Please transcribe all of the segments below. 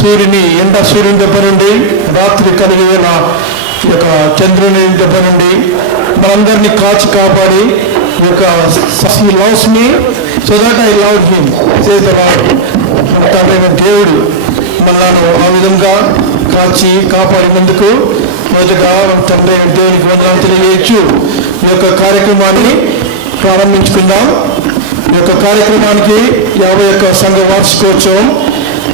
సూర్యుని దెబ్బ నుండి, రాత్రి కలిగే ఈ యొక్క చంద్రుని దెబ్బ నుండి మనందరినీ కాపాడి ఈ యొక్క he loves me so that I love him says the lord. తండ్రైన దేవుడు మనల్ని ఆ విధంగా కాపాడినందుకు మొదటగా తండ్రి దేవునికి వందనాలు తెలియజేయచ్చు. ఈ యొక్క కార్యక్రమాన్ని ప్రారంభించుకుందాం. ఈ యొక్క కార్యక్రమానికి 51 సంఘ వార్షికోత్సవం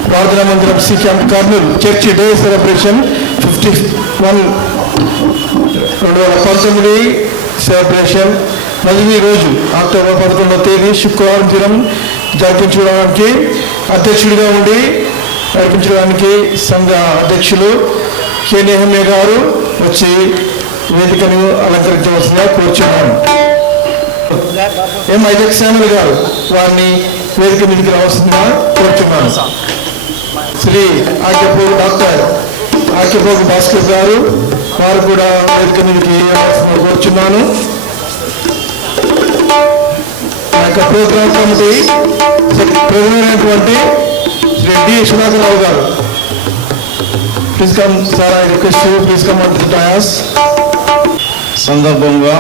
ప్రార్థనా మందిరం C camp Kurnool church day celebration 51 2019 celebration మొదటి రోజు అక్టోబర్ 11వ తేదీ శుక్రవారం దినం జరిపించడానికి అధ్యక్షుడిగా ఉండి నడిపించడానికి సంఘ అధ్యక్షులు కె నెహమ్యా గారు వచ్చి వేదికను అలంకరించవలసిందిగా కోరుచున్నాను. ఐజక్ శామ్యూల్ గారు వారిని వేదిక మీదకి రావాల్సిందిగా కోరుచున్నాను. శ్రీ డాక్టర్ ఆక్యపోగు భాస్కర్ గారు వారు కూడా వేదిక మీదకి రావాల్సిందిగా కోరుచున్నాను. ఆ యొక్క program committee president Shri D Sudhakararao గారు, please come sir, I request you please come on the dais. సందర్భంగా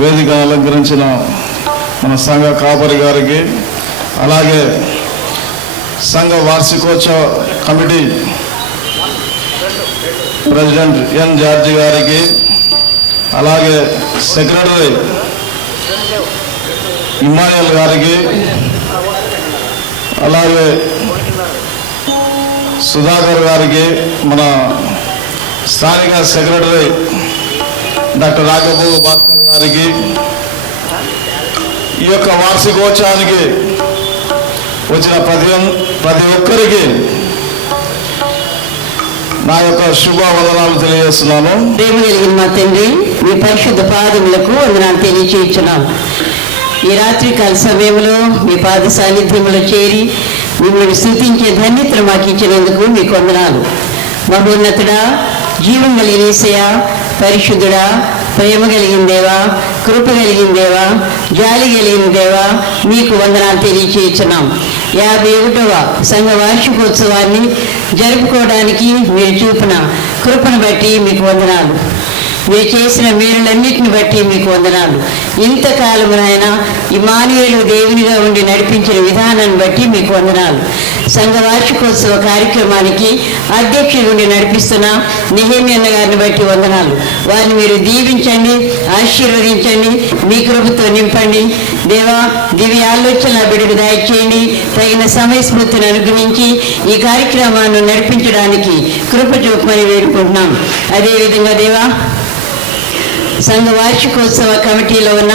వేదిక అలంకరించిన మన సంఘ కాపరి గారికి, అలాగే సంఘ వార్షికోత్సవ కమిటీ ప్రెసిడెంట్ ఎన్ జార్జి గారికి, అలాగే సెక్రటరీ ఇమానియల్ గారికి, అలాగే సుధాకర్ గారికి, మన స్థానిక సెక్రటరీ డాక్టర్ రాఘబోగు భాస్కర్ గారికి, ఈ యొక్క వార్షికోత్సవానికి వచ్చిన ప్రతి ఒక్కరికి నా యొక్క శుభవదనాలు తెలియజేస్తున్నాను. ప్రేమ కలిగిన మా తండ్రి, మీ పరిశుద్ధ పాదములకు వందనాలు తెలియచేస్తున్నాం. ఈ రాత్రికాల సమయంలో మీ పాద సాన్నిధ్యంలో చేరి మిమ్మల్ని స్తుతించే ధన్యతను మాకు ఇచ్చినందుకు మీకు వందనాలు. మహోన్నతుడా, జీవం కలిగిన యేసయ్యా, పరిశుద్ధుడా, ప్రేమ కలిగిన దేవా, కృప కలిగిన దేవా, జాలి కలిగిన దేవా, మీకు వందనాలు తెలియచేస్తున్నాం. 51వ సంఘ వార్షికోత్సవాన్ని జరుపుకోవడానికి మీరు చూపిన కృపను బట్టి మీకు వందనాలు. మీరు చేసిన మేలులన్నిటిని బట్టి మీకు వందనాలు. ఇంతకాలం ఆయన ఇమానుయేలు దేవునిగా ఉండి నడిపించిన విధానాన్ని బట్టి మీకు వందనాలు. సంఘ వార్షికోత్సవ కార్యక్రమానికి అధ్యక్షుడు ఉండి నడిపిస్తున్న నెహమ్యా గారిని బట్టి వందనాలు. వారిని మీరు దీవించండి, ఆశీర్వదించండి, మీ కృపతో నింపండి. దేవా, దివ్య ఆలోచన బిడ్డకు దయచేయండి. తగిన సమయస్ఫూర్తిని అనుగ్రహించి ఈ కార్యక్రమాన్ని నడిపించడానికి కృప చూపమని వేడుకుంటున్నాం. అదేవిధంగా దేవా, సంఘ వార్షికోత్సవ కమిటీలో ఉన్న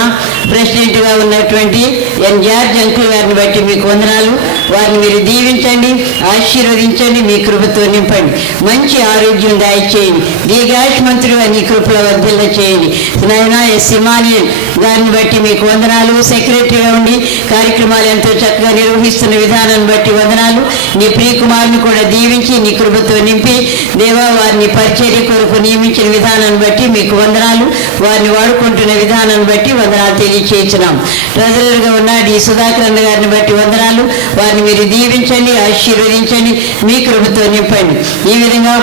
ప్రెసిడెంట్గా ఉన్నటువంటి ఎన్ జార్జ్ అంకుల్ గారిని బట్టి మీకు వందనాలు. వారిని మీరు దీవించండి, ఆశీర్వదించండి, మీ కృపతో నింపండి. మంచి ఆరోగ్యం దయచేయండి. దీర్ఘాయుష్మంతుడు అని కృపలో వర్ధిల్ల చేయండి. నాయనా ఎస్ ఇమానియల్ గారిని బట్టి మీకు వందనాలు. సెక్రటరీగా ఉండి కార్యక్రమాలు ఎంతో చక్కగా నిర్వహిస్తున్న విధానాన్ని బట్టి వందనాలు. నీ ప్రియకుమారుని కూడా దీవించి నీ కృపతో నింపి దేవా, వారిని పరిచర్య కొరకు నియమించిన విధానాన్ని బట్టి మీకు వందనాలు. వారిని వాడుకుంటున్న విధానాన్ని బట్టి వందనాలు తెలియచేస్తున్నాం. ట్రెజరర్గా ఉన్న డి సుధాకర్ అన్న గారిని బట్టి వందనాలు. వారిని మీరు దీవించండి, ఆశీర్వదించండి, మీ కృపతో నింపండి. ఈ విధంగా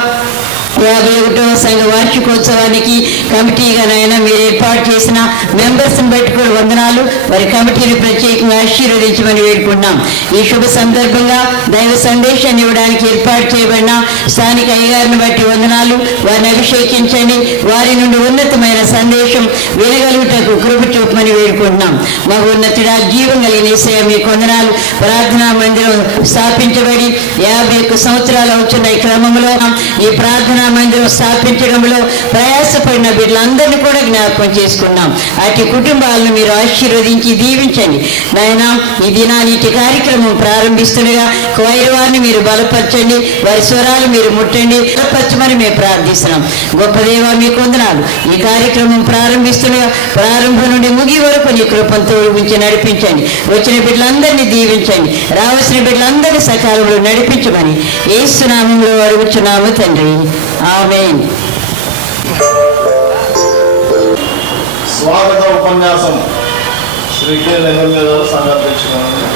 51వ సంఘ వార్షికోత్సవానికి కమిటీగా నాయన మీరు ఏర్పాటు చేసిన మెంబర్స్ని బట్టి కూడా వందనాలు. వారి కమిటీని ప్రత్యేకంగా ఆశీర్వదించమని వేడుకుంటున్నాం. ఈ శుభ సందర్భంగా దైవ సందేశాన్ని ఇవ్వడానికి ఏర్పాటు చేయబడిన స్థానిక అయ్యగారిని బట్టి వందనాలు. వారిని అభిషేకించండి. వారి నుండి ఉన్నతమైన సందేశం వినగలుగుటకు కృప చూపమని వేడుకుంటున్నాం. మహోన్నతుడా, జీవం కలిగిన యేసయ్య మీకు వందనాలు. ప్రార్థనా మందిరం స్థాపించబడి 51 సంవత్సరాలు అవుతున్న ఈ క్రమంలో ఈ ప్రార్థనా మందిరం స్థాపించడంలో ప్రయాసపడిన బిడ్డలందరినీ కూడా జ్ఞాపకం చేసుకున్నాం. అటు కుటుంబాలను మీరు ఆశీర్వదించి దీవించండి నాయన. ఈ దినానికి కార్యక్రమం ప్రారంభిస్తుండగా క్వైర్ వారిని మీరు బలపరచండి, వారి స్వరాలు మీరు ముట్టండి, బలపరచమని మేము ప్రార్థిస్తున్నాం. గొప్ప దేవా, మీకు వందనాలు. ఈ కార్యక్రమం ప్రారంభిస్తుండగా ప్రారంభం నుండి ముగి వరకు నీ కృపంతో ఉంచి నడిపించండి. వచ్చిన బిడ్డలందరినీ దీవించండి. రావాల్సిన బిడ్డలందరినీ సకాలంలో నడిపించమని యేసు నామములో అడుగుచున్నాము తండ్రి, ఆమేన్. స్వాగత ఉపన్యాసం శ్రీ కె నెహమ్యా గారు సమర్పించుకున్నాను.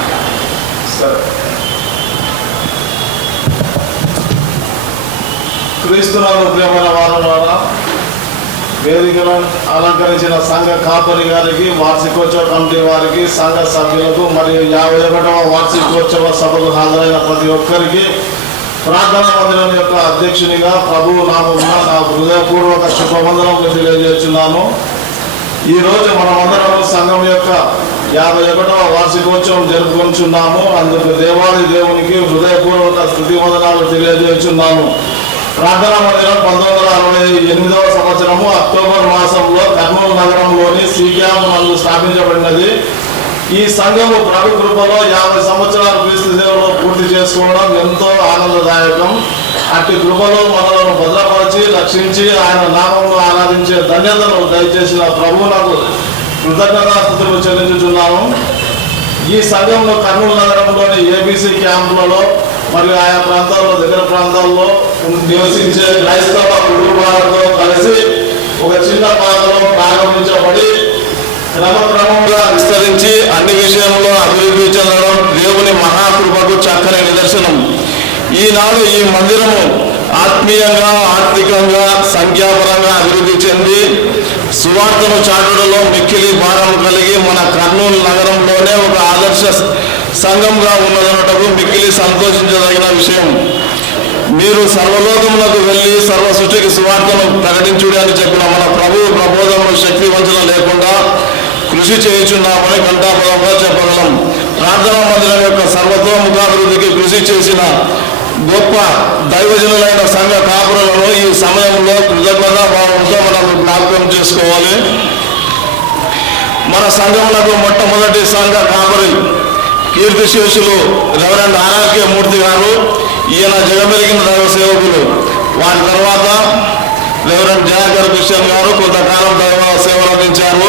సరే. క్రీస్తునందు ప్రియమైన వారులారా, వేదికలను అలంకరించిన సంఘ కాపరి గారికి, వార్షికోత్సవ కమిటీ వారికి, సంఘ సభ్యులకు మరియు 51వ వార్షికోత్సవ సభకు హాజరైన ప్రతి ఒక్కరికి ప్రార్థనా మందిరం యొక్క అధ్యక్షునిగా ప్రభువు నామమున నా హృదయపూర్వక శుభవందనములు తెలియజేస్తున్నాను. ఈరోజు మనమందరం సంఘం యొక్క 51వ వార్షికోత్సవం జరుపుకొంచున్నాము. అందుకు దేవాది దేవునికి హృదయపూర్వక స్తుతి వందనాలు తెలియజేస్తున్నాము. ప్రార్థనా మందిరం 1968వ సంవత్సరము అక్టోబర్ మాసంలో కర్నూలు నగరంలోని శ్రీక్యాంప్ నందు స్థాపించబడినది. ఈ సంఘము ప్రభు కృపలో 50 సంవత్సరాలు క్రీస్తు సేవలో పూర్తి చేసుకోవడం ఎంతో ఆనందదాయకం. అట్టి కృపలో మనలను భద్రపరిచి రక్షించి ఆయన నామమును ఆరాధించే ధన్యతను దయచేసిన ప్రభువునకు కృతజ్ఞతాస్తుతులు చెల్లించుచున్నాము. ఈ సంఘంలో కర్నూలు నగరంలోని ఏబీసీ క్యాంపులలో మరియు ఆయా ప్రాంతాల్లో దగ్గర ప్రాంతాల్లో నివసించే క్రైస్తవ కుటుంబాలతో కలిసి ఒక చిన్న పాత్రలో ప్రారంభించబడి క్రమక్రమంగా విస్తరించి అన్ని విషయంలో అభివృద్ధి చెందడం దేవుని మహాకృపకు చక్కని నిదర్శనం. ఈనాడు ఈ మందిరము ఆత్మీయంగా, ఆర్థికంగా, సంఖ్యాపరంగా అభివృద్ధి చెంది సువార్తను చాటుడలో మిక్కిలి భారం కలిగి మన కర్నూలు నగరంలోనే ఒక ఆదర్శ సంఘంగా ఉన్నదనటకు మిక్కిలి సంతోషించదగిన విషయం. మీరు సర్వలోకములకు వెళ్ళి సర్వ సృష్టికి సువార్తను ప్రకటించుడి అని చెప్పిన మన ప్రభువు ప్రబోధములు శక్తి వంచన లేకుండా కృషి చేయుచున్నామని ఘంటాపదంగా చెప్పగలం. ప్రార్థనా మందిరం యొక్క సర్వతోముఖాభివృద్ధికి కృషి చేసిన గొప్ప దైవజనులైన సంఘ కాపురులను ఈ సమయంలో కృతజ్ఞతా భావంతో మనం జ్ఞాపకం చేసుకోవాలి. మన సంఘములకు మొట్టమొదటి సంఘ కాపురి కీర్తిశేషులు రెవరెండ్ ఆర్ఆర్కే మూర్తి గారు. ఈయన జగమెరిగిన దైవ సేవకులు. వారి తర్వాత రెవరెండ్ జయాకర్ క్రిస్టియన్ గారు కొంతకాలం దైవ సేవలు అందించారు.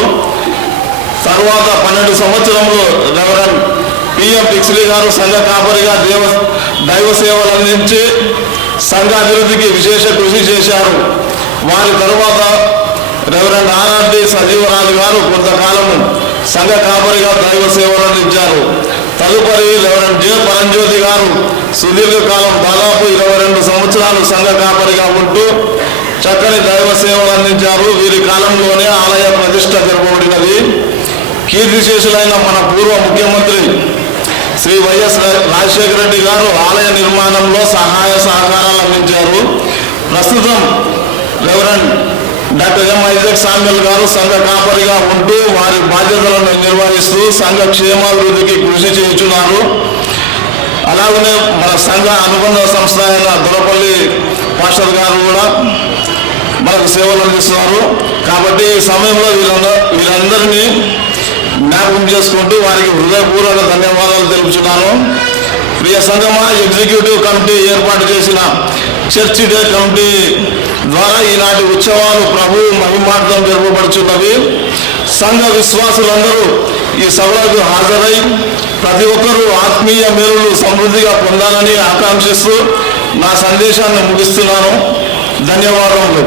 తర్వాత 12 సంవత్సరంలో రెవరెండ్ పిఎం పిక్స్లీ గారు సంఘ కాపరిగా దైవ సేవలు అందించి సంఘ అభివృద్ధికి విశేష కృషి చేశారు. వారి తర్వాత రెవరెండ్ ఆర్ఆర్డి సజీవరాజు గారు కొంతకాలము సంఘ కాపరిగా దైవ సేవలు అందించారు. తదుపరి రెవరెండ్ జె పరంజ్యోతి గారు సుదీర్ఘకాలం దాదాపు 22 సంవత్సరాలు సంఘ కాపరిగా ఉంటూ చక్కని దైవ సేవలు అందించారు. వీరి కాలంలోనే ఆలయ ప్రతిష్ట జరపబడినది. కీర్తిశేషులైన మన పూర్వ ముఖ్యమంత్రి శ్రీ వైఎస్ రాజశేఖర రెడ్డి గారు ఆలయ నిర్మాణంలో సహాయ సహకారాలు అందించారు. ప్రస్తుతం reverend doctor M Isaac Samuel గారు సంఘ కాపరిగా ఉంటూ వారి బాధ్యతలను నిర్వహిస్తూ సంఘ క్షేమాభివృద్ధికి కృషి చేస్తున్నారు. అలాగనే మన సంఘ అనుబంధ సంస్థ అయిన దొరపల్లి మాస్టర్ గారు కూడా మనకు సేవలు అందిస్తున్నారు. కాబట్టి ఈ సమయంలో వీరందరినీ జ్ఞాపకం చేసుకుంటూ వారికి హృదయపూర్వక ధన్యవాదాలు తెలుపుతున్నాను. ప్రియ సంఘమా, ఎగ్జిక్యూటివ్ కమిటీ ఏర్పాటు చేసిన చర్చి డే కమిటీ ద్వారా ఈనాటి ఉత్సవాలు ప్రభు మహిమార్థం జరపబడుచున్నవి. సంఘ విశ్వాసులందరూ ఈ సభలకు హాజరై ప్రతి ఒక్కరూ ఆత్మీయ మేలులు సమృద్ధిగా పొందాలని ఆకాంక్షిస్తూ నా సందేశాన్ని ముగిస్తున్నాను. ధన్యవాదములు.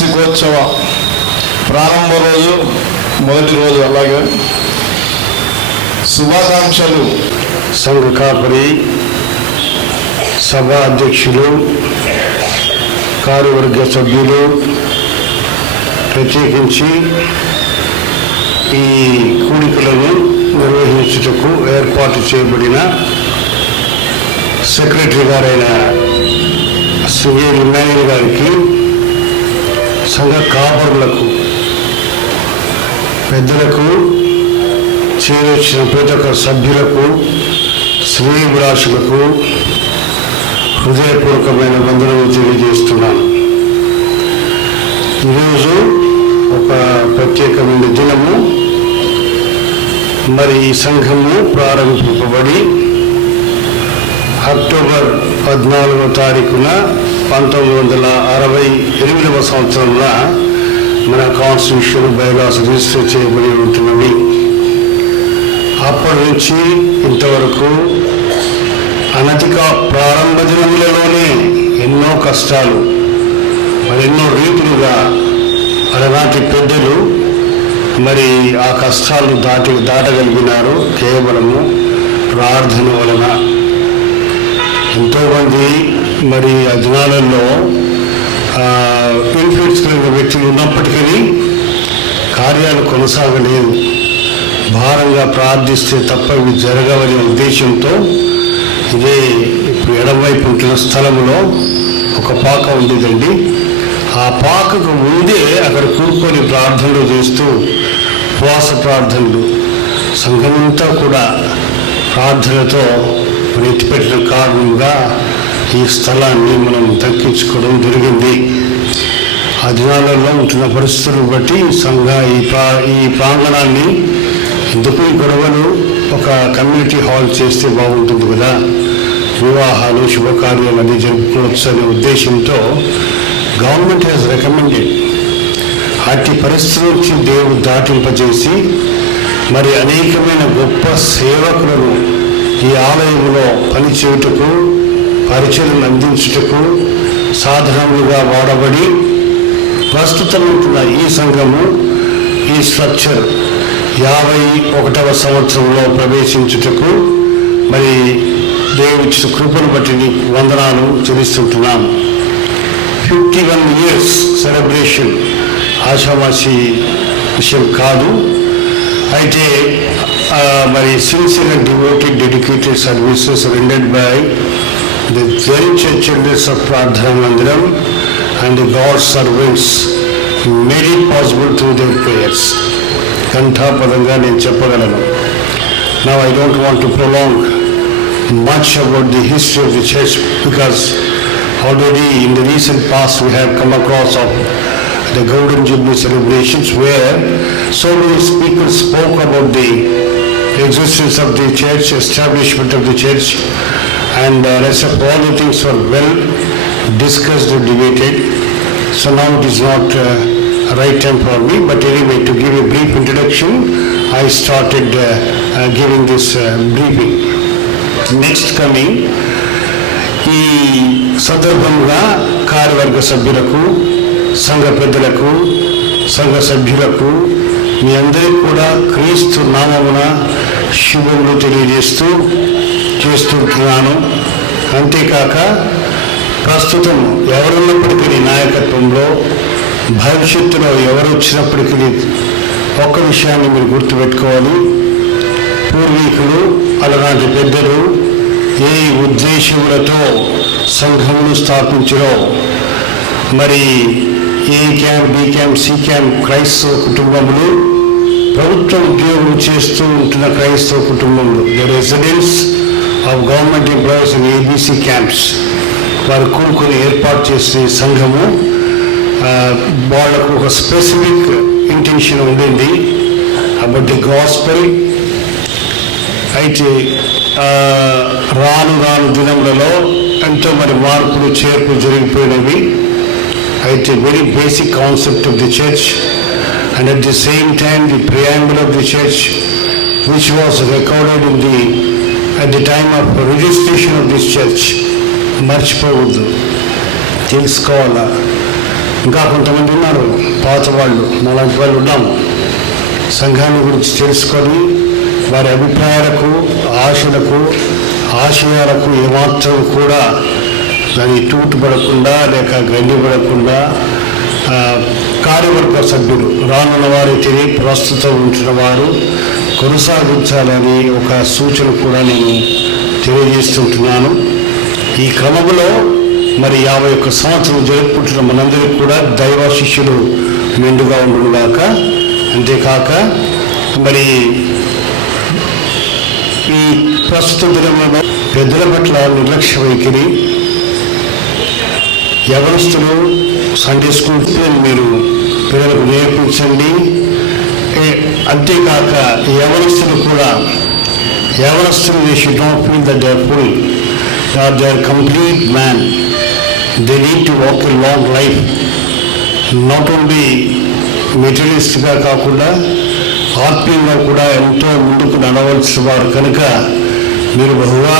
వార్షికోత్సవ ప్రారంభ రోజు, మొదటి రోజు. అలాగే శుభాకాంక్షలు సంఘ కాపరి, సభా అధ్యక్షులు, కార్యవర్గ సభ్యులు, ప్రత్యేకించి ఈ కూడికలను నిర్వహించుటకు ఏర్పాటు చేయబడిన సెక్రటరీ గారైన శ్రీ ఇమ్మాన్యుయల్ గారికి, సంఘ కాపరులకు, పెద్దలకు, చేరొచ్చిన ప్రతి ఒక్క సభ్యులకు, శ్రేయభిలాషులకు హృదయపూర్వకమైన వందనలు తెలియజేస్తున్నాను. ఈరోజు ఒక ప్రత్యేకమైన దినము. మరి ఈ సంఘము ప్రారంభింపబడి అక్టోబర్ 14వ తారీఖున 1968వ సంవత్సరంలో మన కాన్స్టిట్యూషన్ బైలాస్ రిజిస్టర్ చేయబడి ఉంటున్నవి. అప్పటి నుంచి ఇంతవరకు అనధిక ప్రారంభ దినములలోనే ఎన్నో కష్టాలు, మరెన్నో రీతులుగా అలనాటి పెద్దలు మరి ఆ కష్టాలను దాటగలిగినారు కేవలము ప్రార్థన వలన. ఎంతోమంది మరి ఆ దినాలలో ఇన్ఫ్లుయెన్స్ కలిగిన వ్యక్తులు ఉన్నప్పటికీ కార్యాలు కొనసాగలేదు. భారంగా ప్రార్థిస్తే తప్ప ఇవి జరగవనే ఉద్దేశంతో ఇదే ఇప్పుడు ఎడమవైపు ఉంటున్న స్థలంలో ఒక పాక ఉండేదండి. ఆ పాకకు ముందే అక్కడ కూర్చొని ప్రార్థనలు చేస్తూ ఉపవాస ప్రార్థనలు, సంఘమంతా కూడా ప్రార్థనతో ఎత్తిపెట్టిన కారణంగా ఈ స్థలాన్ని మనం దక్కించుకోవడం జరిగింది. ఆ దినాలలో ఉంటున్న పరిస్థితులను బట్టి ఈ ప్రాంగణాన్ని ఎందుకు ఈ గొడవలు ఒక కమ్యూనిటీ హాల్ చేస్తే బాగుంటుంది కదా, వివాహాలు శుభకార్యాలు అన్నీ జరుపుకోవచ్చు అనే ఉద్దేశంతో గవర్నమెంట్ హ్యాస్ రికమెండెడ్. అట్టి పరిస్థితి నుంచి దేవుడు దాటింపజేసి మరి అనేకమైన గొప్ప సేవకులను ఈ ఆలయంలో పనిచేయుటకు, పరిచయం అందించుటకు సాధనములుగా వాడబడి ప్రస్తుతం ఉంటున్న ఈ సంఘము, ఈ స్ట్రక్చర్ 51వ సంవత్సరంలో ప్రవేశించుటకు మరి దేవుడి కృపను బట్టి నీకు వందనాలు చెల్లిస్తుంటున్నాం. 51 years సెలబ్రేషన్ ఆషామాషి విషయం కాదు. అయితే మరి sincere and devoted dedicated services rendered by the very church elders of ప్రార్థనా మందిరం and the god servants made it possible through their prayers. కంఠాపదంగా నేను చెప్పగలను. Now I don't want to prolong much about the history of the church, because already in the recent past we have come across of the Golden Jubilee celebrations where so many speakers spoke about the existence of the church, establishment of the church, and rest of all the things were well discussed and debated. So now it is not right time for me, but anyway, to give a brief introduction, I started giving this briefing. Next coming ఈ సందర్భంగా కార్యవర్గ సభ్యులకు, సంఘ పెద్దలకు, సంఘ సభ్యులకు మీ అందరికీ కూడా క్రీస్తు నామమున శుభములు చేస్తుంటున్నాను. అంతేకాక ప్రస్తుతం ఎవరున్నప్పటికీ నాయకత్వంలో, భవిష్యత్తులో ఎవరు వచ్చినప్పటికీ ఒక్క విషయాన్ని మీరు గుర్తుపెట్టుకోవాలి. పూర్వీకులు అలాంటి పెద్దలు ఏ ఉద్దేశములతో సంఘమును స్థాపించరో, మరి A camp, B camp, C camp క్రైస్తవ కుటుంబములు, ప్రభుత్వ ఉద్యోగం చేస్తూ ఉంటున్న క్రైస్తవ కుటుంబములు, the residents of government employees in ABC camps, వారు కూడుకొని ఏర్పాటు చేసే సంఘము వాళ్లకు ఒక స్పెసిఫిక్ ఇంటెన్షన్ ఉండింది అబౌట్ ది గాస్పెల్. అయితే రాను దినములలో ఎంతో మరి మార్పులు చేర్పులు జరిగిపోయినవి. అయితే very basic concept of the church and at the same time the preamble of the church which was recorded in at the time of registration of this church మర్చిపోవద్దు, తెలుసుకోవాలా. ఇంకా కొంతమంది ఉన్నారు పాత వాళ్ళు, మాలాంటి వాళ్ళు ఉన్నాము. సంఘాన్ని గురించి తెలుసుకొని వారి అభిప్రాయాలకు, ఆశలకు, ఆశయాలకు ఏమాత్రం కూడా దాన్ని తూటుపడకుండా లేక గండిపడకుండా కార్యవర్గ సభ్యులు రానున్న వారైతే ప్రస్తుతం ఉంటున్న వారు కొనసాగించాలని ఒక సూచన కూడా నేను తెలియజేస్తుంటున్నాను. ఈ క్రమంలో మరి 51 సంవత్సరం జరుపుకుంటున్న మనందరికీ కూడా దైవ శిష్యులు మెండుగా ఉండుగాక. అంతేకాక మరి ఈ ప్రస్తుత దినంలో పెద్దల పట్ల నిర్లక్ష్య వైఖరి, యవనస్తులు సండే స్కూల్ మీరు పిల్లలకు నేర్పించండి. అంతేకాక యవనస్తులు కూడా they should not feel that they are full, they are complete man. They need to walk a long life. Not only మెటీరియలిస్ట్గా కాకుండా ఆత్మీయంగా కూడా ఎంతో ముందుకు నడవలసిన వారు కనుక మీరు బహుగా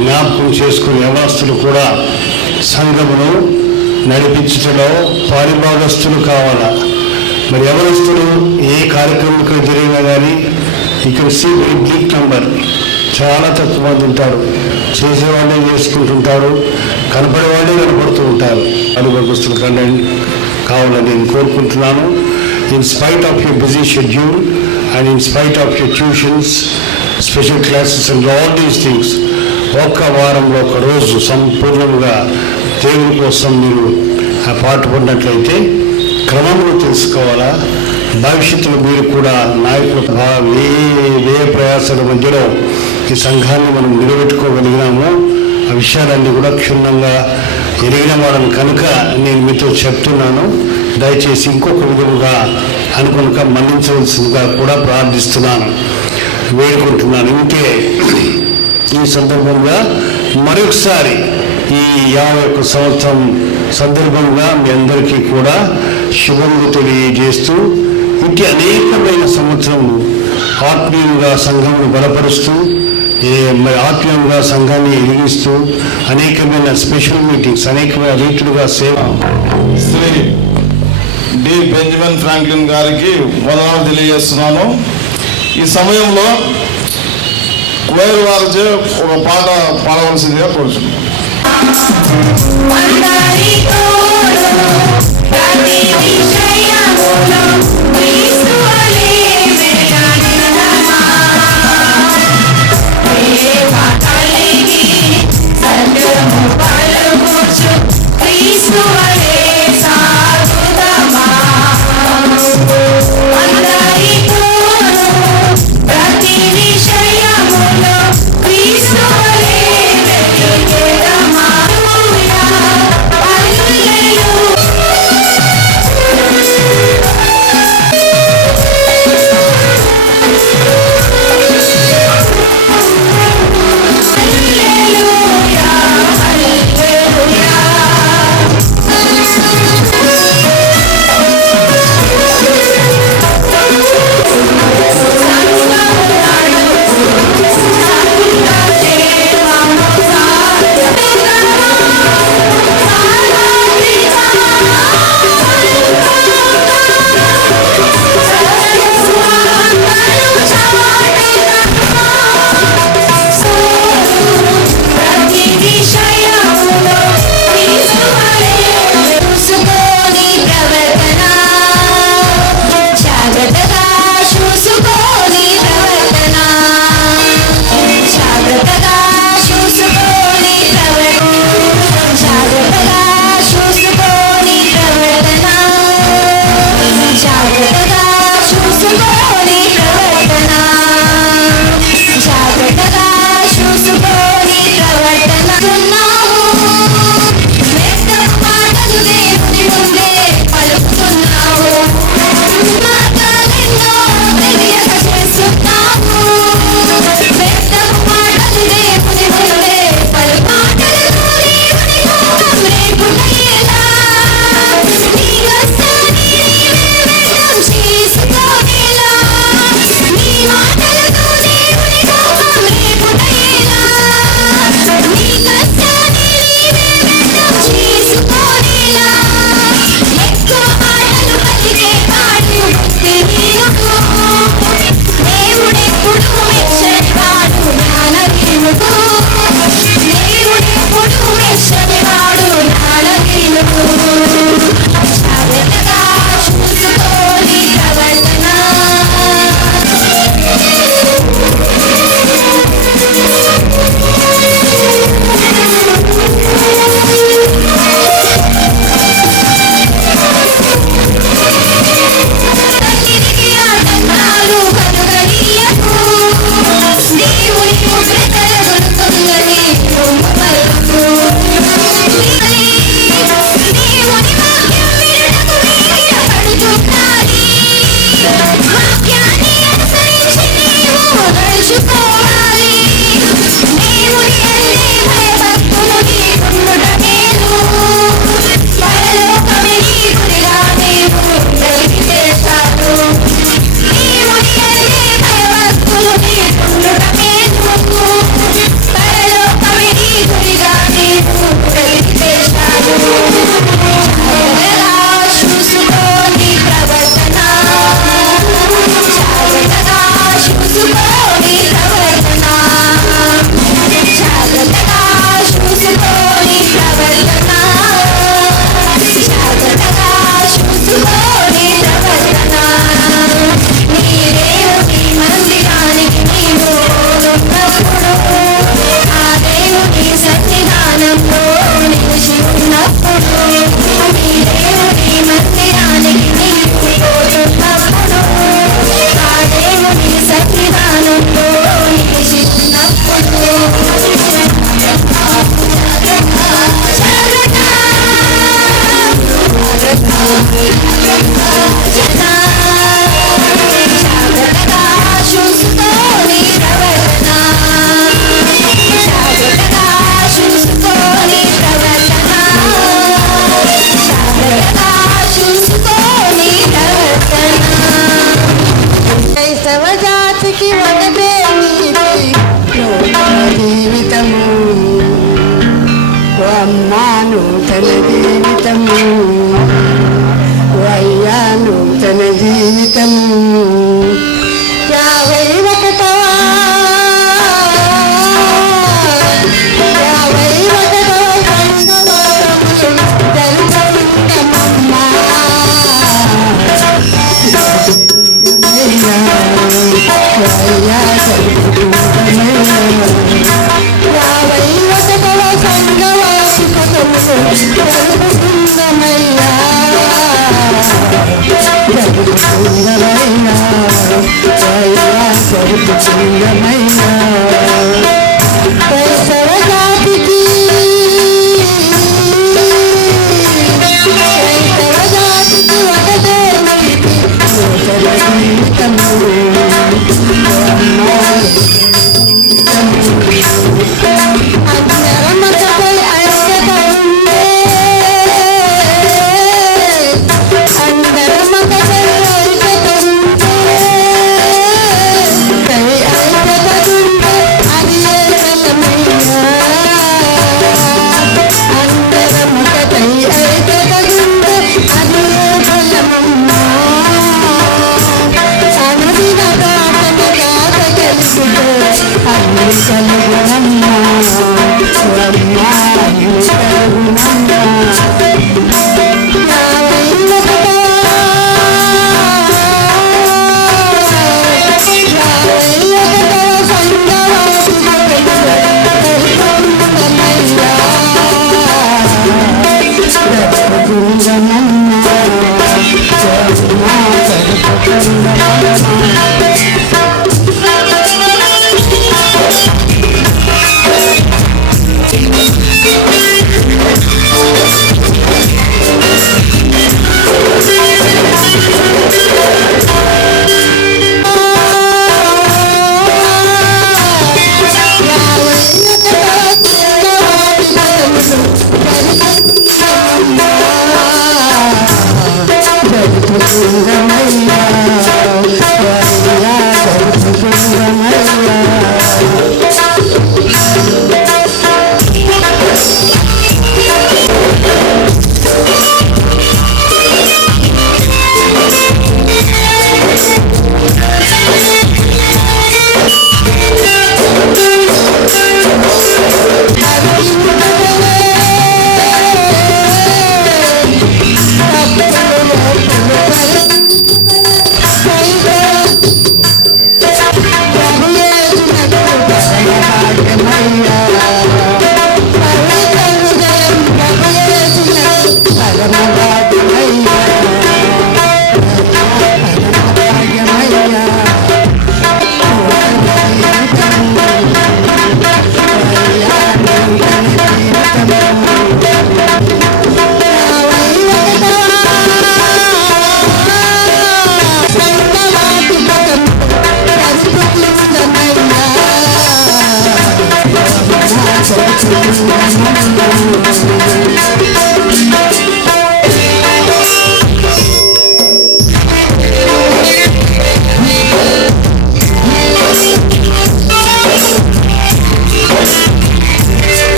జ్ఞాపకం చేసుకుని యవనస్తులు కూడా సంఘమును నడిపించడంలో పారిభాగస్తులు కావాలా. మరి యవనస్తులు ఏ కార్యక్రమంకి జరిగినా కానీ ఇక్కడ సీ వెరీ బ్లీక్ నంబర్, చాలా తక్కువ మంది ఉంటారు. చేసేవాళ్ళే చేసుకుంటుంటారు, కనపడే వాళ్ళే కనపడుతూ ఉంటారు. పారిభాగస్తులు కావాలని నేను కోరుకుంటున్నాను. In spite of your busy schedule and in spite of your tuitions, special classes and all these things, ఒక్క వారంలో ఒక రోజు సంపూర్ణంగా దేవుని కోసం మీరు పాటుపడినట్లయితే క్రమంలో తెలుసుకోవాలా. భవిష్యత్తులో మీరు కూడా నాయకులు ఏ ప్రయాసాల మధ్యలో ఈ సంఘాన్ని మనం నిలబెట్టుకోగలిగినామో ఆ విషయాలన్నీ కూడా క్షుణ్ణంగా ఎరిగిన వాళ్ళని కనుక నేను మీతో చెప్తున్నాను. దయచేసి ఇంకొక విధముగా అనుకునక మన్నించవలసిందిగా కూడా ప్రార్థిస్తున్నాను, వేడుకుంటున్నాను. ఇంకే ఈ సందర్భంగా మరొకసారి ఈ 51 సంవత్సరం సందర్భంగా మీ అందరికీ కూడా శుభములు తెలియజేస్తూ ఇటు అనేకమైన సంవత్సరము ఆత్మీయంగా సంఘమును బలపరుస్తూ ఆత్మీయంగా సంఘాన్ని ఎదిగిస్తూ అనేకమైన స్పెషల్ మీటింగ్స్ అనేకమైన రీతులుగా సేవ శ్రీ డి బెంజమిన్ ఫ్రాంక్లిన్ గారికి వందనాలు తెలియజేస్తున్నాను. ఈ సమయంలో కోయర్ వారిచే ఒక పాట పాడవలసిందిగా కోరుచున్నాను. Hallelujah.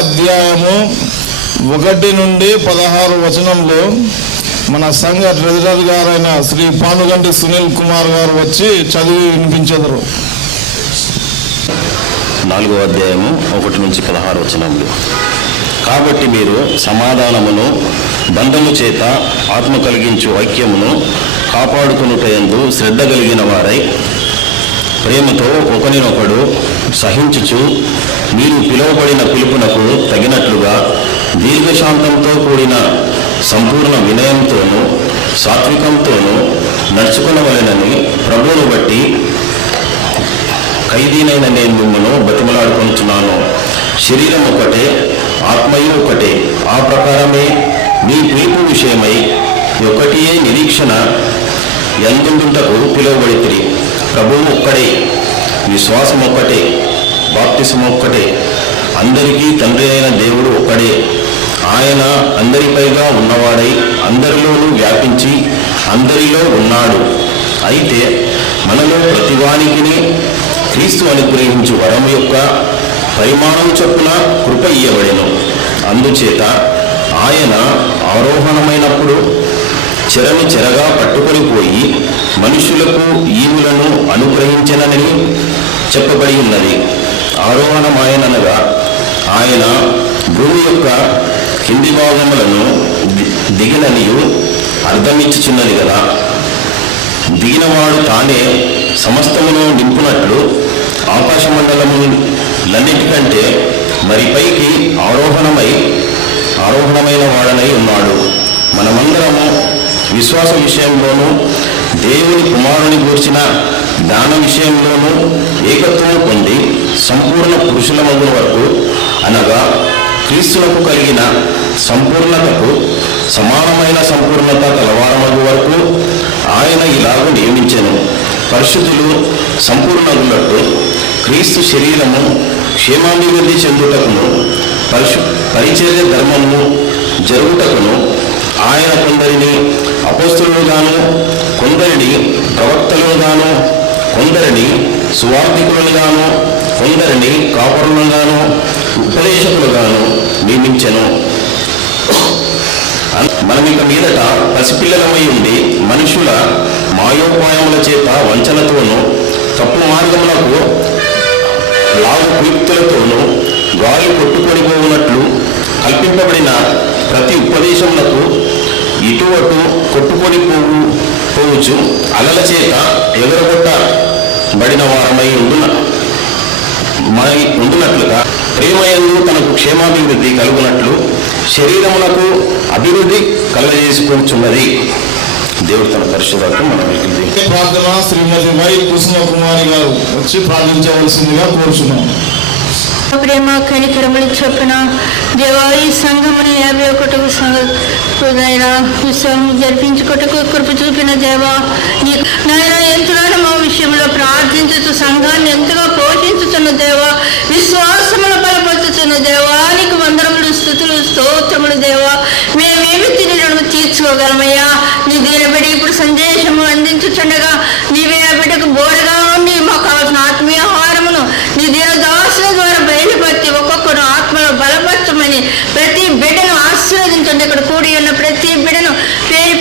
అధ్యాయము 1 నుండి 16 వచనంలో మన సంఘ ట్రెజరర్ గారైన శ్రీ పానుగంటి సునీల్ కుమార్ గారు వచ్చి చదివి వినిపించెదరు. 4వ అధ్యాయము 1 నుంచి 16 వచనములు. కాబట్టి మీరు సమాధానమును బంధము చేత ఆత్మ కలిగించు ఐక్యమును కాపాడుకొనుటయందు శ్రద్ధ కలిగిన వారై ప్రేమతో ఒకరినొకడు సహించుచు మీరు పిలువబడిన పిలుపునకు తగినట్లుగా దీర్ఘశాంతంతో కూడిన సంపూర్ణ వినయంతోనూ సాత్వికంతోనూ నడుచుకునవలెనని ప్రభువును బట్టి ఖైదీనైన నేను మిమ్మల్ని బతిమలాడుకొనుచున్నాను. శరీరం ఒకటే, ఆత్మయు ఒకటే. ఆ ప్రకారమే మీ పిలుపు విషయమై ఒకటియే నిరీక్షణ ఎందుండుటకు పిలువబడితిరి. ప్రభువు ఒక్కడే, విశ్వాసం ఒక్కటే, బాప్తిస్మ ఒక్కటే. అందరికీ తండ్రి అయిన దేవుడు ఒక్కడే. ఆయన అందరిపైగా ఉన్నవాడై అందరిలోనూ వ్యాపించి అందరిలో ఉన్నాడు. అయితే మనలో ప్రతివానికి క్రీస్తు అనుగ్రహించు వరం యొక్క పరిమాణం చొప్పున కృప ఇయ్యబడెను. అందుచేత ఆయన ఆరోహణమైనప్పుడు చెరని చెరగా పట్టుకొని పోయి మనుషులకు ఈవులను అనుగ్రహించనని చెప్పబడి ఉన్నది. ఆరోహణమాయనగా ఆయన భూమి యొక్క కింది భాగములను దిగిననియు అర్థమిచ్చుచున్నది కదా. దిగినవాడు తానే సమస్తమును నింపునట్లు ఆకాశమండలములన్నిటికంటే మరి పైకి ఆరోహణమైన వాడనై ఉన్నాడు. మనమందరము విశ్వాస విషయంలోనూ దేవుని కుమారుని గూర్చిన జ్ఞాన విషయంలోనూ ఏకత్వం పొంది సంపూర్ణ పురుషులమగు వరకు, అనగా క్రీస్తులకు కలిగిన సంపూర్ణతకు సమానమైన సంపూర్ణత కలవారమగు వరకు ఆయన ఇలాగ నియమించెను. పరిశుద్ధులు సంపూర్ణగున్నట్టు క్రీస్తు శరీరము క్షేమాభివృద్ధి చెందుటకును పరిచర్య ధర్మము జరుగుటకును ఆయన కొందరిని అపోస్తలుగాను, కొందరిని ప్రవక్తలుగాను, కొందరిని సువార్తికులుగాను, కొందరిని కాపరులుగాను, ఉపదేశకులుగాను నియమించెను. మనమిక మీదట పసిపిల్లలమై ఉండి మనుషుల మాయోపాయముల చేత వంచనతోనూ తప్పు మార్గములకు లాగు కుయుక్తులతోనూ గాలి కొట్టుకొని పోవునట్లు కల్పింపబడిన ప్రతి ఉపదేశములకు ఇటువటు కొట్టుకొని పోవచ్చు అలల చేత ఎగరగొట్టబడిన వారమై ఉండునట్లుగా ప్రేమయందు తనకు క్షేమాభివృద్ధి కలుగునట్లు శరీరమునకు అభివృద్ధి కలగజేసుకొచ్చున్నది. దేవుడు తన పరిశుభ్రతను మనం ప్రార్థన శ్రీమతి వై కృష్ణకుమారి గారు వచ్చి ప్రార్థించవలసిందిగా కోరుచున్నాం. ప్రేమ కనికరములు చొప్పున దేవా ఈ సంఘముని 51 సంఘైన విశ్వాసం జరిపించుటకు కృప చూపిన దేవా, నాయన ఎంతగానో మా విషయంలో ప్రార్థించుతూ సంఘాన్ని ఎంతగా పోషించుతున్న దేవా, విశ్వాసములు బలపరుచుతున్న దేవా, నీకు వందనములు స్తుతులు స్తోత్రములు దేవా. మేమేమి తిని తీర్చుకోగలమయ్యా. నీ దీని బిడ్డ ఇప్పుడు సందేశము అందించుచుండగా నీవే ఆ బిడ్డకు బోరగా ఉండి మాకు కావాల్సిన ఆత్మీయ ఆహారమును నీ దీన దాసుల ద్వారా బయలుపరిచి ఒక్కొక్కరు ఆత్మలో బలపరచమని ప్రతి బిడ్డను ఆశీర్వదించండి. ఇక్కడ కూడి ఉన్న ప్రతి బిడ్డను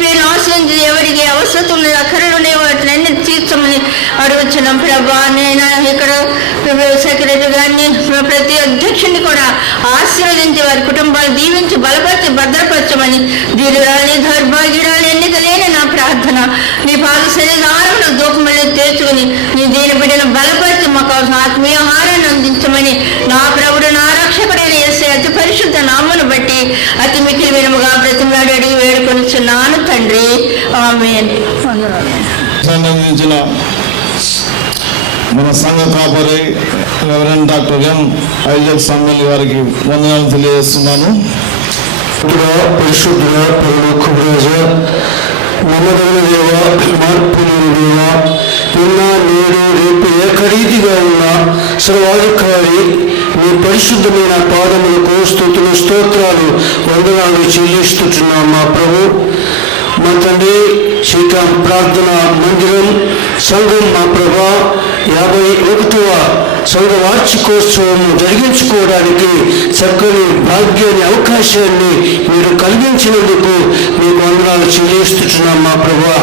పేరు ఆశీర్వదించి ఎవరికి అవసరం అక్కరలు వాటిని తీర్చమని అడుగుతున్నాం ప్రభా. నేను ఇక్కడ సెక్రటరీ గారిని ప్రతి అధ్యక్షుడిని కూడా ఆశీర్వదించి వారి కుటుంబాలు దీవించి బలపరిచి భద్రపరచమని దీర్ఘాలి దౌర్భాగ్యురాలు ఎన్నిక లేని నా ప్రార్థన. నీ పాద శరీరాలను దూపమని తెచ్చుకుని నీ దీని బిడ్డను బలపరిచి మాకు ఆత్మీయ ఆహారాన్ని అందించమని నా ప్రభుడు నా రక్షకుడైన యేసే అతి పరిశుద్ధ నామను బట్టి అతి మిక్కిలి వినముగా బ్రతిమలాడి అడిగి వేడుకొనిచున్నాను తండ్రి. ఆమేన్. సంబంధించిన మన సంఘ కాపరి రెవరెండ్ డాక్టర్ ఎం ఐజక్ సమ్మెల్ గారికి వందనాలు తెలియజేస్తున్నాను. పరిశుద్ధ నమ్మదగిన దేవ, మార్పు లేని దేవ, నిన్న నేడు రేపు ఏకరీతిగా ఉన్న సర్వాధికారి మీ పరిశుద్ధమైన పాదములకు స్తుతులు స్తోత్రాలు వందనాలు చెల్లిస్తున్నాం మా ప్రభు. మా తండ్రి శ్రీకాంత్ ప్రార్థన మందిరం సంఘం మా ప్రభా 51వ సంఘ వార్షికోత్సవం జరిగించుకోవడానికి చక్కని భాగ్యాన్ని అవకాశాన్ని మీరు కలిగించినందుకు మీకు వందనాలు చెల్లిస్తున్నాం మా ప్రభా.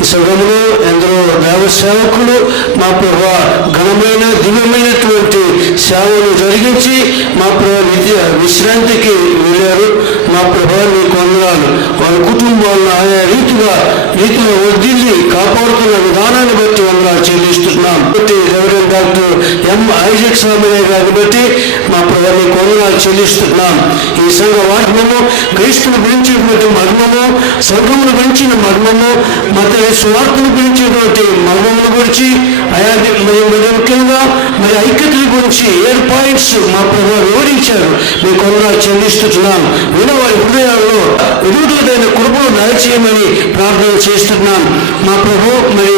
ఈ సంఘంలో ఎందరో దేవ సేవకులు మా ప్రభా ఘనమైన దివ్యమైనటువంటి సేవలు జరిగించి మా ప్రభా విశ్రాంతికి వెళ్ళారు. మా ప్రభా మీకు వందనాలు. వారి కుటుంబాలను ఆయా రీతిలో వర్ధిల్లి కాపాడుతున్న విధానాన్ని బట్టి వందనాలు చెల్లిస్తున్నాం. రెవరెండ్ డాక్టర్ ఎం ఐజక్ స్వామి గారిని బట్టి మా ప్రభా మీకు వందనాలు చెల్లిస్తున్నాం. ఈ సంఘ వాక్యము క్రీస్తుని గురించినటువంటి మర్మము, సంఘమును గురించిన మర్మము, మత స్వార్థను గురించినటువంటి మర్మముల గురించి ఆయా ముఖ్యంగా మరి ఐక్యతల గురించి 7 పాయింట్స్ మా ప్రభావ వివరించారు. మీకు వందనాలు చెల్లిస్తున్నాం. వినవ వారి హృదయాల్లో ఎదుగుదలైన కృపను దయచేయమని ప్రార్థన చేస్తున్నాం. మా ప్రభు మరి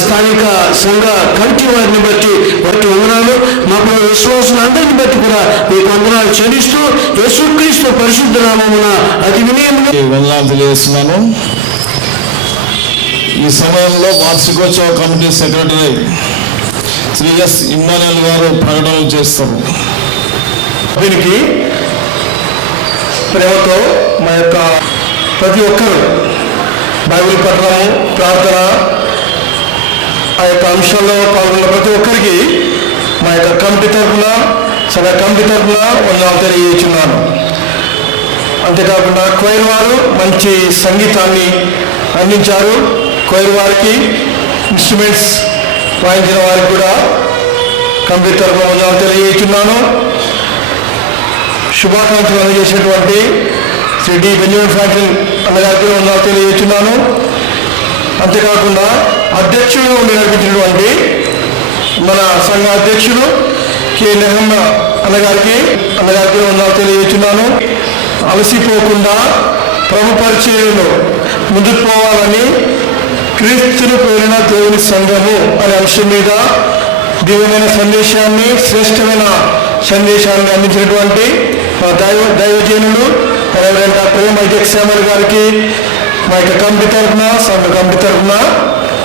స్థానిక సంఘ కమిటీ వారిని బట్టి వాటి వందనాలు, మా ప్రభు విశ్వాసులందరిని బట్టి కూడా మీకు వందనాలు చెల్లిస్తూ యేసుక్రీస్తు పరిశుద్ధ నామమున అతి వినయముగా వందనాలు తెలియజేస్తున్నాను. ఈ సమయంలో వార్షికోత్సవ committee secretary Shri yes Emmanuel గారు ప్రకటనలు చేస్తారు. దీనికి ప్రేమతో మా యొక్క ప్రతి ఒక్కరు బైబిల్ పఠనము, ప్రార్థన ఆ యొక్క అంశాల్లో పాల్గొన్న ప్రతి ఒక్కరికి మా యొక్క కమిటీ తరఫున, సంఘ కమిటీ తరఫున వందనాలు తెలియజేస్తున్నాను. అంతేకాకుండా క్వైర్ వారు మంచి సంగీతాన్ని అందించారు. క్వైర్ వారికి, ఇన్స్ట్రుమెంట్స్ వాయించిన వారికి కూడా కమిటీ తరఫున వందనాలు తెలియజేస్తున్నాను. శుభాకాంక్షలు అందజేసినటువంటి శ్రీ డి బెంజమిన్ ఫ్రాంక్లిన్ అన్నగారికి వందనాలు తెలియజేస్తున్నాను. అంతేకాకుండా అధ్యక్షుడు ఉండి నడిపించినటువంటి మన సంఘ అధ్యక్షుడు కె నెహమ్మ అన్నగారికి వందనాలు తెలియజేస్తున్నాను. అలసిపోకుండా ప్రభు పరిచర్యలో ముందుకు పోవాలని క్రీస్తును ప్రేరణ దేవుని సంఘము అనే అంశం మీద దివ్యమైన సందేశాన్ని, శ్రేష్టమైన సందేశాన్ని అందించినటువంటి దైవజనుడు రెవరెండ్ డాక్టర్ మైజెక్ శామ్యూల్ గారికి మా యొక్క కమిటీ తరఫున, సంఘ కమిటీ తరఫున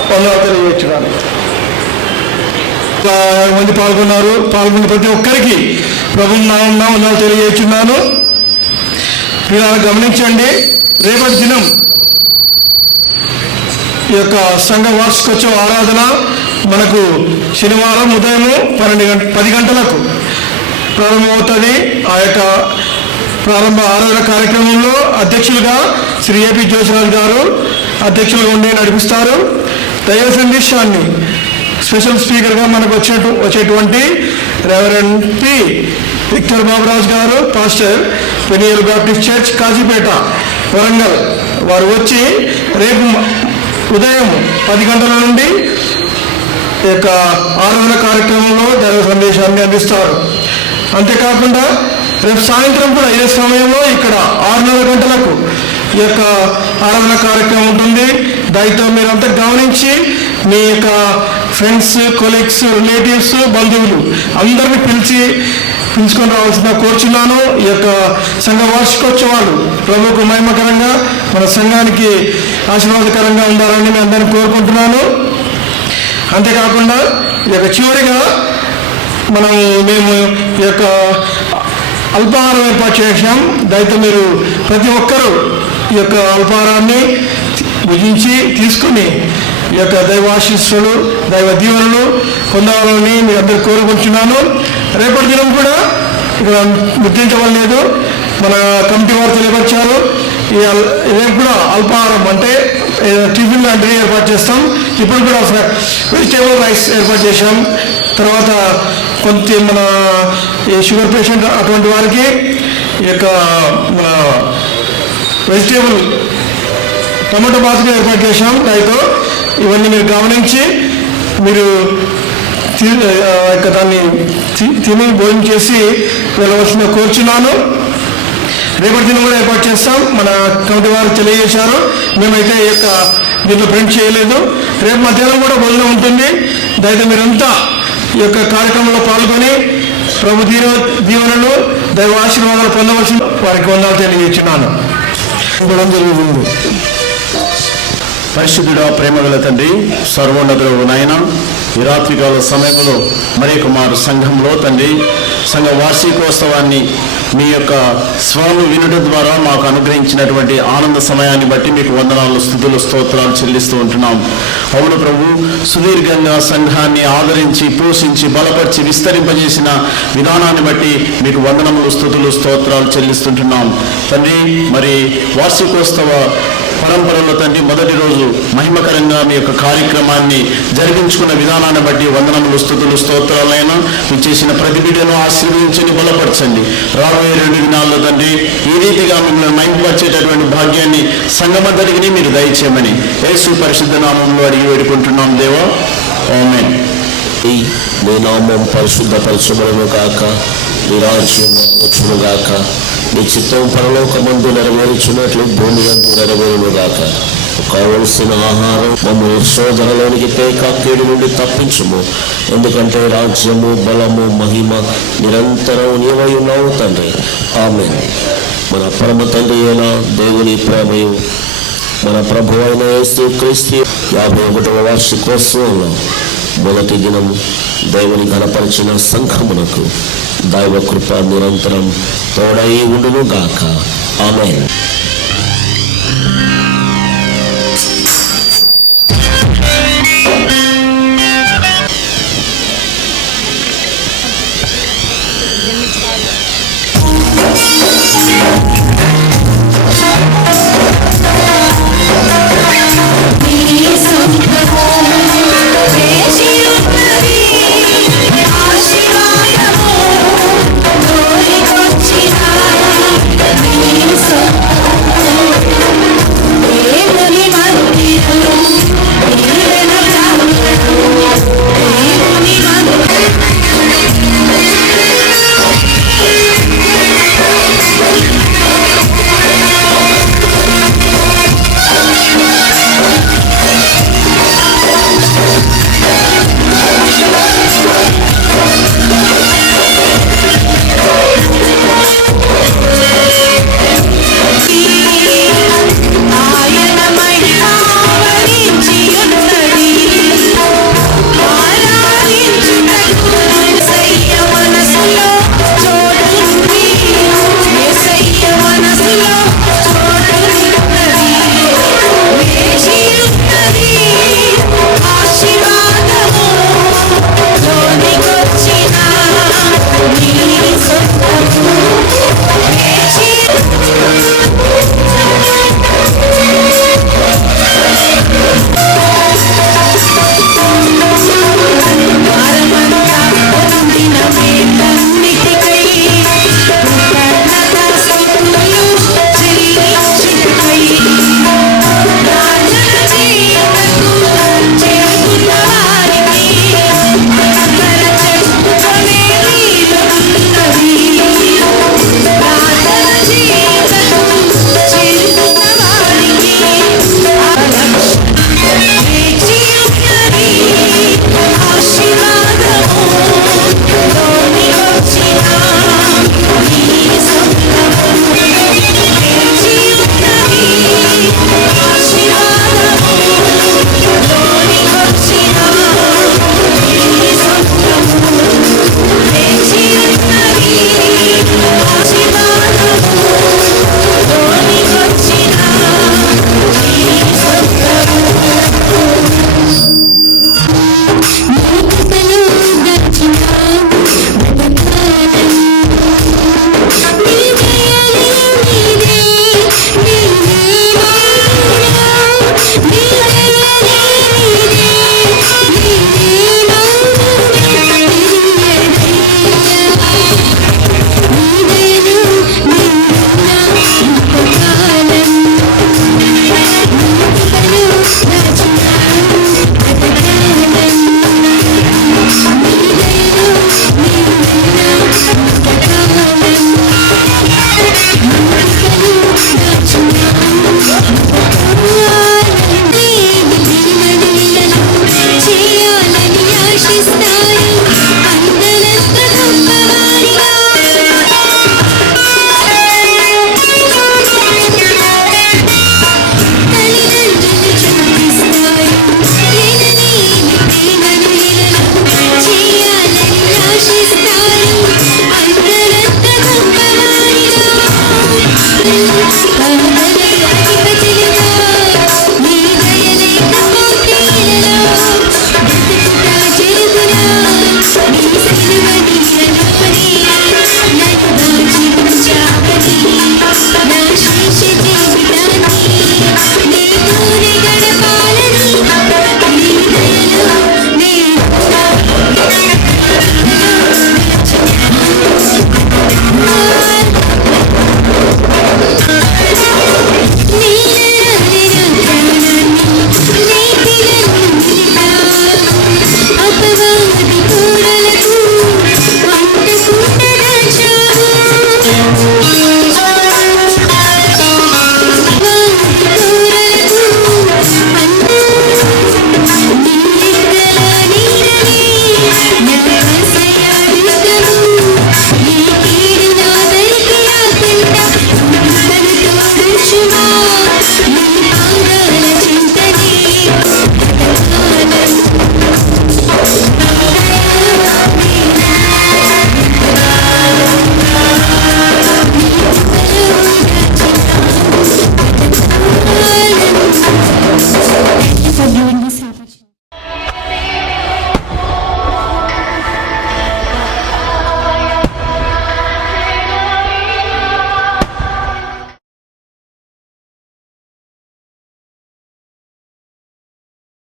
వందనాలు తెలియజేస్తున్నాను. మంది పాల్గొన్న ప్రతి ఒక్కరికి ప్రభు నామమున వందనాలు తెలియజేస్తున్నాను. మీరు గమనించండి, రేపటి దినం ఈ యొక్క సంఘ వార్షికోత్సవ ఆరాధన మనకు శనివారం ఉదయం 10 గంటలకు ప్రారంభమవుతుంది. ఆ యొక్క ప్రారంభ ఆరాధన కార్యక్రమంలో అధ్యక్షులుగా శ్రీ ఏపీ జోషిరాజు గారు అధ్యక్షులుగా ఉండి నడిపిస్తారు. దైవ సందేశాన్ని స్పెషల్ స్పీకర్గా మనకు వచ్చేటువంటి రెవరెండ్ పి విక్టర్ బాబురాజు గారు, pastor Peniel Baptist church Kazipet, Warangal వారు వచ్చి రేపు ఉదయం 10 గంటల నుండి ఈ యొక్క ఆరాధన కార్యక్రమంలో దైవ సందేశాన్ని అందిస్తారు. అంతేకాకుండా రేపు సాయంత్రం కూడా ఇదే సమయంలో ఇక్కడ 6:30 గంటలకు ఈ యొక్క ఆరాధన కార్యక్రమం ఉంటుంది. దయతో మీరంతా గమనించి మీ యొక్క ఫ్రెండ్స్, కొలీగ్స్, రిలేటివ్స్, బంధువులు అందరినీ పిలుచుకొని రావాల్సిన కోరుచున్నాను. ఈ యొక్క సంఘ వార్షికోత్సవాలు ప్రభువుకు మహిమకరంగా, మన సంఘానికి ఆశీర్వాదకరంగా ఉండాలని నేను అందరినీ కోరుకుంటున్నాను. అంతేకాకుండా ఈ యొక్క చివరిగా మేము ఈ యొక్క అల్పాహారం ఏర్పాటు చేసాం. దయతో మీరు ప్రతి ఒక్కరూ ఈ యొక్క అల్పాహారాన్ని భుజించి తీసుకుని ఈ యొక్క దైవాశీస్సులు, దైవ దీవెనలు పొందాలని మీ అందరూ కోరుకుంటున్నాను. రేపటి దినం కూడా ఇక్కడ గుర్తించవలేదు, మన కమిటీ వారు తెలియపరిచారు. రేపు కూడా అల్పాహారం అంటే టిఫిన్ లాంటివి ఏర్పాటు చేస్తాం. ఇప్పుడు కూడా వెజిటేబుల్ రైస్ ఏర్పాటు చేసాం. తర్వాత కొంత మన ఈ షుగర్ పేషెంట్ అటువంటి వారికి ఈ యొక్క మన వెజిటేబుల్ టమాటో బాత్గా ఏర్పాటు చేసాం. రైతో ఇవన్నీ మీరు గమనించి మీరు దాన్ని తిని భోజనం చేసి వెళ్ళవలసిన కోరుచున్నాను. రేపటి దినం కూడా ఏర్పాటు చేస్తాం. మన కమిటీ వారు తెలియజేశారు, మేమైతే ఈ యొక్క దీంట్లో ప్రింట్ చేయలేదు. రేపు మధ్యాహ్నం కూడా భోజనం ఉంటుంది. దయతో మీరంతా ఈ యొక్క కార్యక్రమంలో పాల్గొని ప్రభు దీవెనలు, దైవ ఆశీర్వాదాలు పొందవలసిన వారికి వందనాలు తెలియజేస్తున్నాను. జరుగుతుంది. పరిశుద్ధుడా, ప్రేమగల తండ్రి, సర్వోన్నతుడు నాయన, ఈ రాత్రికాల సమయంలో మరి కుమారు సంఘంలో తండ్రి సంఘ వార్షికోత్సవాన్ని మీ యొక్క స్వరము వినడం ద్వారా మాకు అనుగ్రహించినటువంటి ఆనంద సమయాన్ని బట్టి మీకు వందనాలు, స్తుతులు, స్తోత్రాలు చెల్లిస్తూ ఉంటున్నాం. అవును ప్రభు, సుదీర్ఘంగా సంఘాన్ని ఆదరించి, పోషించి, బలపరిచి, విస్తరింపజేసిన విధానాన్ని బట్టి మీకు వందనములు, స్తుతులు, స్తోత్రాలు చెల్లిస్తుంటున్నాం తండ్రి. మరి వార్షికోత్సవ పరంపరలో తండ్రి మొదటి రోజు మహిమకరంగా మీ యొక్క కార్యక్రమాన్ని జరిపించుకున్న విధానాన్ని బట్టి వందనములు, స్తుతులు, స్తోత్రాలైనా మీరు చేసిన ప్రతి బిడ్డను ఆశీర్వదించండి, బలపరచండి. రాబోయే 2 దినాల్లో తండ్రి ఈ రీతిగా మిమ్మల్ని మహిమపరిచేటటువంటి భాగ్యాన్ని సంఘమంతటికి మీరు దయచేయమని యేసు పరిశుద్ధ నామంలో అడిగి వేడుకుంటున్నాం దేవా, ఆమేన్. నీ నామం పరిశుద్ధపరచబడును గాక, నీ రాజ్యం వచ్చును గాక, నీ చిత్తం పరలోకమందు నెరవేర్చున్నట్లు భూమి అందు నెరవేరును గాక. కావలసిన ఆహారం మమ్మల్ని శోధనలోనికి తేక కీడు నుండి తప్పించుము. ఎందుకంటే రాజ్యము, బలము, మహిమ నిరంతరం నీవై ఉన్నావు తండ్రి. ఆమేన్. మన పరమ తండ్రి అయిన దేవుని ప్రేమయు మన ప్రభు అయిన యేసు క్రీస్తు 51వ వార్షికోత్సవంలో మొదటి దినం దేవుని ఘనపరిచిన సంఘమునకు దైవ కృప నిరంతరం తోడై ఉండును గాక. ఆమేన్.